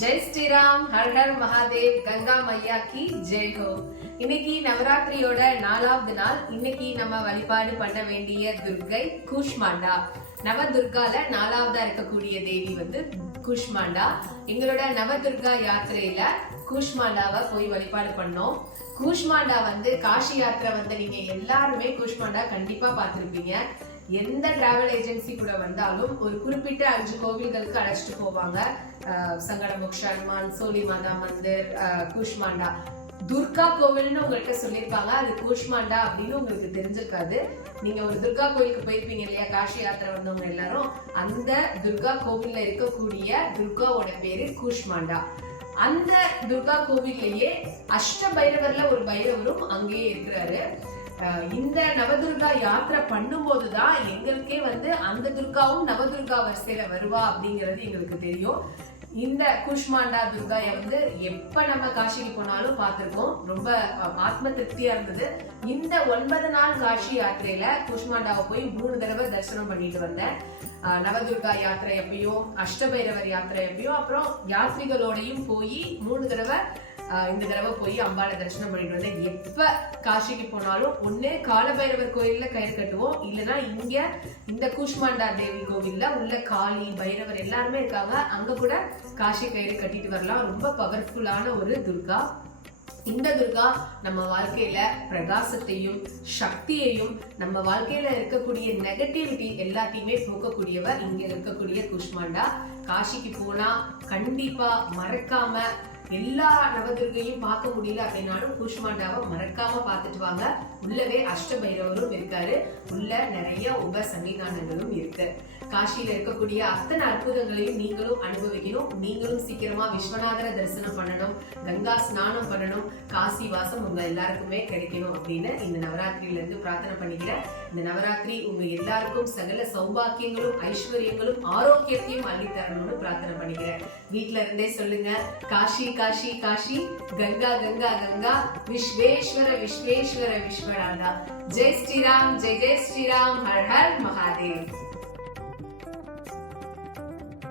ஜெய் ஸ்ரீராம், ஹர் ஹர் மகாதேவ், கங்கா மையா கி ஜெய் ஹோ. இன்னைக்கு நவராத்திரியோட 4வது நாள். இன்னைக்கு நம்ம வழிபாடு பண்ண வேண்டிய துர்க்கை கூஷ்மாண்டா. நவதுர்கால 4வதா இருக்கக்கூடிய தேவி கூஷ்மாண்டா. எங்களோட நவதுர்கா யாத்திரையில கூஷ்மாண்டாவை போய் வழிபாடு பண்ணோம். கூஷ்மாண்டா காஷி யாத்திரை நீங்க எல்லாருமே கூஷ்மாண்டா கண்டிப்பா பார்த்திருப்பீங்க. எந்த டிராவல் ஏஜென்சி கூட வந்தாலும் ஒரு குறிப்பிட்ட 5 கோவில்களுக்கு அழைச்சிட்டு போவாங்க. சங்கடமுக்ஷ ஹனுமான், சோலி மாதா மந்திர், கூஷ்மாண்டா. துர்கா கோவில்னு உங்கள்கிட்ட சொல்லியிருப்பாங்க, அது கூஷ்மாண்டா அப்படின்னு உங்களுக்கு தெரிஞ்சிருக்காது. நீங்க ஒரு துர்கா கோயிலுக்கு போயிருப்பீங்க இல்லையா, காஷி யாத்திரை வந்தவங்க எல்லாரும். அந்த துர்கா கோவில்ல இருக்கக்கூடிய துர்காவோட பேரு கூஷ்மாண்டா. அந்த துர்கா கோவில்லையே அஷ்ட பைரவர்ல ஒரு பைரவரும் அங்கேயே இருக்கிறாரு. இந்த நவதுர்கா யாத்திரை பண்ணும் போதுதான் எங்களுக்கே அந்த துர்காவும் நவதுர்கா வரிசையில வருவா அப்படிங்கிறது எங்களுக்கு தெரியும். இந்த கூஷ்மாண்டா துர்காய எப்ப நம்ம காஷிக்கு போனாலும் பார்த்திருக்கோம். ரொம்ப ஆத்ம திருப்தியா இருந்தது. இந்த 9 நாள் காஷி யாத்திரையில கூஷ்மாண்டாவை போய் 3 தடவை தரிசனம் பண்ணிட்டு வந்தேன். நவதுர்கா யாத்திரை எப்பயும், அஷ்டபைரவர் யாத்திரை எப்பயும், அப்புறம் யாத்ரிகளோடையும் போய் 3 தடவை இந்த தடவை போய் அம்பாளை தரிசனம் பண்ணிட்டு வந்தேன். எப்ப காஷிக்கு போனாலும் ஒண்ணு காலபைரவர் கோயில்ல கயிறு கட்டுவோம், இல்லைன்னா இங்க இந்த கூஷ்மாண்டா தேவி கோவில்ல உள்ள காளி பைரவர் எல்லாருமே இருக்காங்க, அங்க கூட காஷி கயிறு கட்டிட்டு வரலாம். ரொம்ப பவர்ஃபுல்லான ஒரு துர்கா. இந்த துர்கா நம்ம வாழ்க்கையில பிரகாசத்தையும் சக்தியையும், நம்ம வாழ்க்கையில இருக்கக்கூடிய நெகட்டிவிட்டி எல்லாத்தையுமே போக்கக்கூடியவர் இங்க இருக்கக்கூடிய கூஷ்மாண்டா. காஷிக்கு போனா கண்டிப்பா மறக்காம எல்லா நவதுர்கையும் பார்க்க முடியல அப்படின்னாலும் கூஷ்மாண்டாவை மறக்காம பார்த்துட்டு வாங்க. உள்ளவே அஷ்டபைரவரும் இருக்காரு, உள்ள நிறைய உப சன்னிதானங்களும் இருக்கு. காஷியில இருக்கக்கூடிய அத்தனை அற்புதங்களையும் நீங்களும் அனுபவிக்கணும். நீங்களும் சீக்கிரமா விஸ்வநாதரை தரிசனம் பண்ணணும், கங்கா ஸ்நானம் பண்ணணும், காசி வாசம் உங்க எல்லாருக்குமே கிடைக்கணும் அப்படின்னு இந்த நவராத்திரியில இருந்து பிரார்த்தனை பண்ணிக்கிறேன். இந்த நவராத்திரி உங்க எல்லாருக்கும் சகல சௌபாக்கியங்களும் ஐஸ்வர்யங்களும் ஆரோக்கியத்தையும் அள்ளி தரணும்னு பிரார்த்தனை பண்ணிக்கிறேன். வீட்டுல இருந்தே சொல்லுங்க, காஷி காஷி காஷி, கங்கா கங்கா கங்கா, விஸ்வேஸ்வர விஸ்வேஸ்வர விஸ்வநாதா. ஜெய் ஸ்ரீராம், ஜெய் ஜெய் ஸ்ரீராம், ஹர் ஹர் மகாதேவ்.